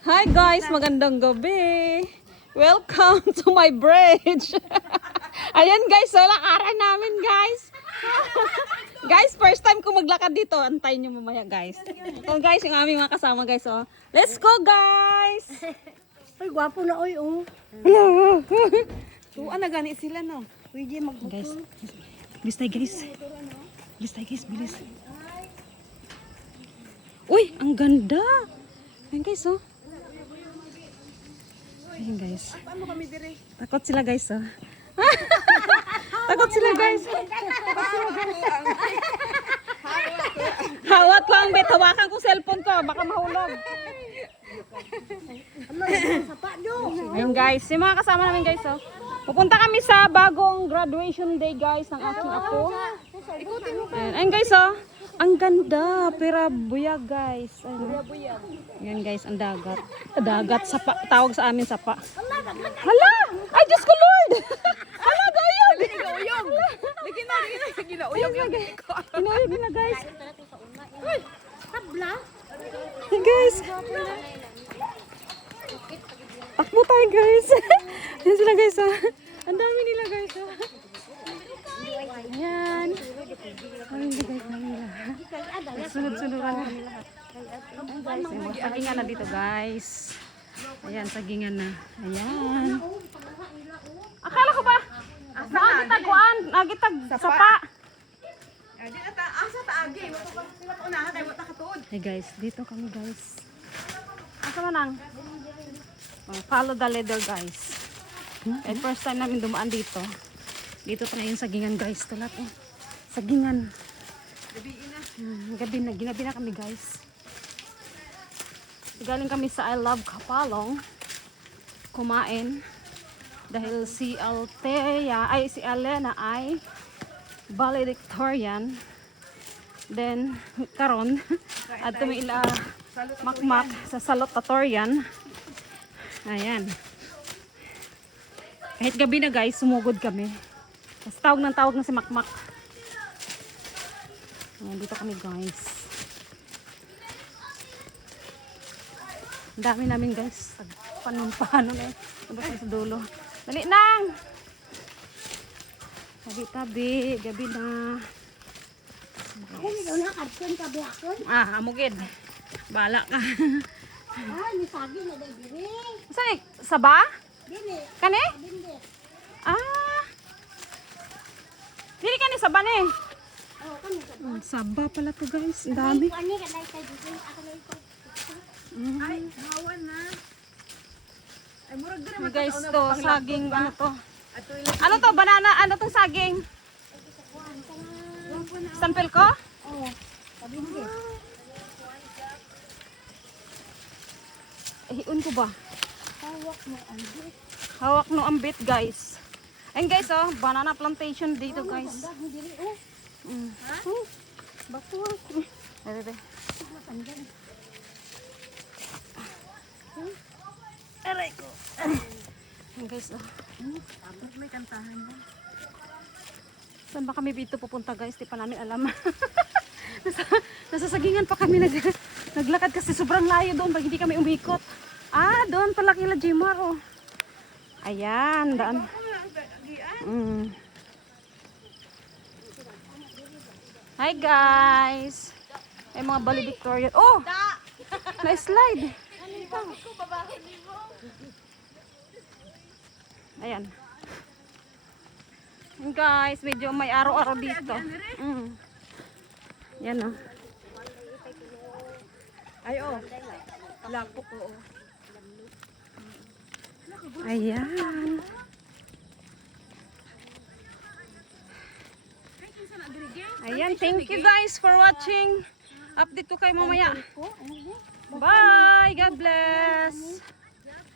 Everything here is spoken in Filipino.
Hi guys, magandang gabi. Welcome to my bridge. Ayan guys, walang aral namin guys. Guys, first time ko maglakad dito. Antayin nyo mamaya guys. Ito guys, yung aming mga kasama guys. Oh. Let's go guys! Ay, gwapo na oy, oh. Tuwa na gani sila no. Pwede magbuko. Guys, bilis tayo guys. Bilis tayo guys, bilis. Uy, ang ganda. Ayan guys oh. Ayan guys. Takot sila guys oh. Takot sila guys. Hawak ko ang bet. Hawakan ko cellphone ko. Baka mahulog. Ayun guys. Yung mga kasama namin guys oh. Pupunta kami sa bagong graduation day guys ng aking apo. Ayun guys oh. Ang ganda. Pera buyag guys. Ayun guys. Ang dagat. Dagat. Sapa. Tawag sa amin sapa. Hala! Ay Diyos ko Lord! Hala gayod! Ginauyog! Ginauyog yung ko. Ginauyog na guys. Tabla? Guys. Takbo tayo guys. Ayan sila guys oh. Ang dami nila guys oh. Ayan. Ay hindi guys nila. Sunod-sunuran na. Sagingan na dito guys. Ayan, sagingan na. Ayan. Akala ko ba? Nagitaguan. Nagitag sapa. Hey guys, dito kami guys. Asa man ang? Follow the leader guys. At first time namin dumaan dito. Dito tayo yung sagingan guys. Ito lahat eh. Sagingan. Gabi na. Ginabi na kami guys. Galing kami sa I Love Kapalong. Kumain. Dahil si Altea, ay si Alena ay valedictorian. Then, karon at tumila makmak sa salutatorian. Ayan. Kahit gabi na guys, sumugod kami. Tapos tawag na si makmak. Ayan, dito kami guys. Ang dami namin guys. Paano na eh. Tapos sa dulo. Dali nang! Tabi-tabi. Gabi na. Ako nito na, kadkon ka biyakon. Amugid. Bala ka. Ay, misagi na day diri. Saan eh? Saba? Dili. Kani? Dili. Dili kani saba ni. Oh, kani ka. Saba pala to guys. Ang dami. Ani ka dai tay dito. Ako na iko. Ay, hawan na. Ay, murag din naman Guys, to saging ano to? Ato Ano to? Banana? Ano tong saging? Sampel ko? Oh. Sabi mo. Hiun ko ba? Hawak mo ang bit. Hawak no ang bit guys. Ayun guys oh, banana plantation dito guys. Dag mo diri oh. Ha? Bato. Ere. Matanggal. Aray ko. Ayun guys oh. may kantahan ba? Saan ba kami dito pupunta guys? Di pa namin alam. nasa sagingan pa kami naglakad kasi sobrang layo doon pag hindi kami umikot. Doon pala kila Jimar oh. Ayan, daan. Hi guys. May mga valedictorian. Oh! Na-slide. Ayan. Guys, medyo may araw-araw dito. Yan oh. Ay, oh. Lapok, oo. Ayan. Ayan, thank you guys for watching. Update ko kayo mamaya. Bye! God bless!